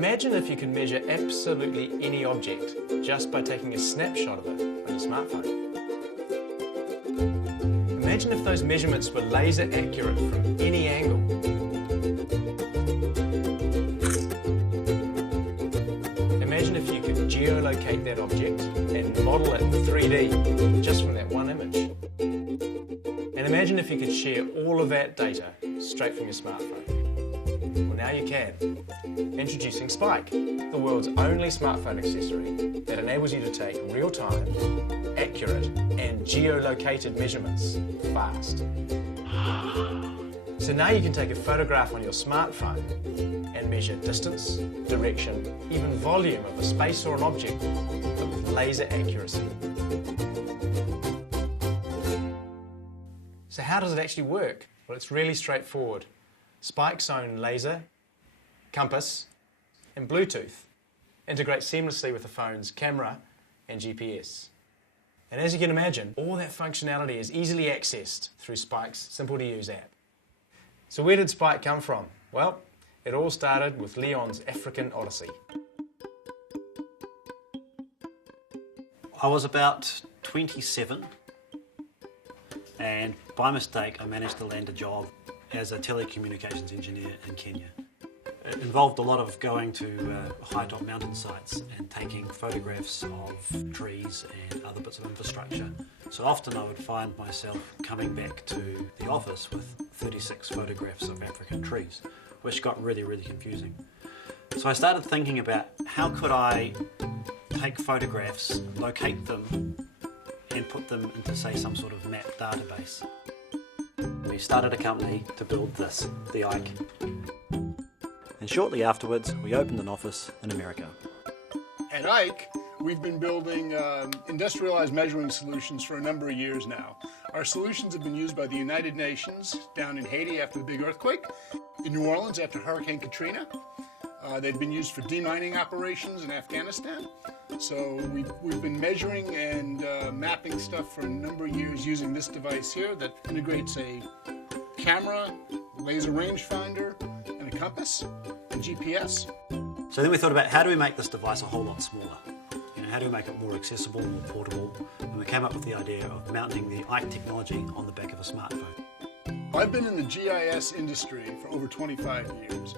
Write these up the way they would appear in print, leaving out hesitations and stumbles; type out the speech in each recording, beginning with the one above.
Imagine if you could measure absolutely any object just by taking a snapshot of it on your smartphone. Imagine if those measurements were laser accurate from any angle. Imagine if you could geolocate that object and model it in 3D just from that one image. And imagine if you could share all of that data straight from your smartphone. Well, now you can. Introducing Spike, the world's only smartphone accessory that enables you to take real-time, accurate and geolocated measurements fast. So now you can take a photograph on your smartphone and measure distance, direction, even volume of a space or an object, but with laser accuracy. So how does it actually work? Well, it's really straightforward. Spike's own laser, compass and Bluetooth integrate seamlessly with the phone's camera and GPS. And as you can imagine, all that functionality is easily accessed through Spike's simple-to-use app. So where did Spike come from? Well, it all started with Leon's African Odyssey. I was about 27 and by mistake I managed to land a job as a telecommunications engineer in Kenya. It involved a lot of going to high-top mountain sites and taking photographs of trees and other bits of infrastructure. So often I would find myself coming back to the office with 36 photographs of African trees, which got really, really confusing. So I started thinking about how could I take photographs, locate them, and put them into, say, some sort of map database. We started a company to build this, the Ike. And shortly afterwards, we opened an office in America. At Ike, we've been building industrialized measuring solutions for a number of years now. Our solutions have been used by the United Nations down in Haiti after the big earthquake, in New Orleans after Hurricane Katrina. They've been used for demining operations in Afghanistan. So we've been measuring and mapping stuff for a number of years using this device here that integrates a camera, laser rangefinder, and a compass, and GPS. So then we thought about how do we make this device a whole lot smaller? You know, how do we make it more accessible, more portable? And we came up with the idea of mounting the Ike technology on the back of a smartphone. I've been in the GIS industry for over 25 years,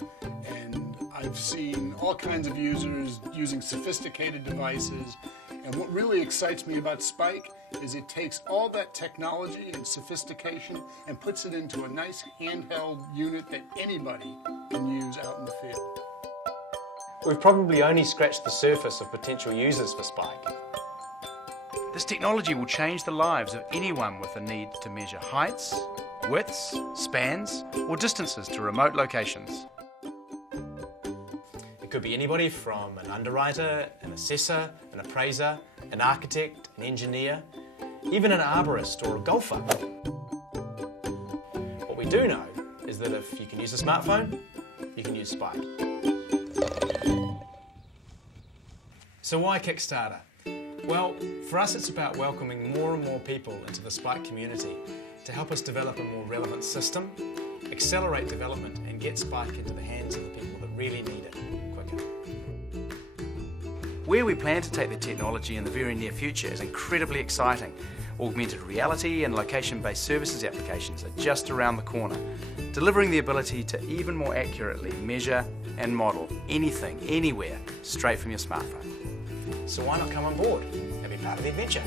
and I've seen all kinds of users using sophisticated devices. And what really excites me about Spike is it takes all that technology and sophistication and puts it into a nice handheld unit that anybody can use out in the field. We've probably only scratched the surface of potential users for Spike. This technology will change the lives of anyone with a need to measure heights, widths, spans, or distances to remote locations. It could be anybody from an underwriter, an assessor, an appraiser, an architect, an engineer, even an arborist or a golfer. What we do know is that if you can use a smartphone, you can use Spike. So why Kickstarter? Well, for us it's about welcoming more and more people into the Spike community to help us develop a more relevant system, accelerate development and get Spike into the hands of the people that really need it quicker. Where we plan to take the technology in the very near future is incredibly exciting. Augmented reality and location-based services applications are just around the corner, delivering the ability to even more accurately measure and model anything, anywhere, straight from your smartphone. So why not come on board and be part of the adventure?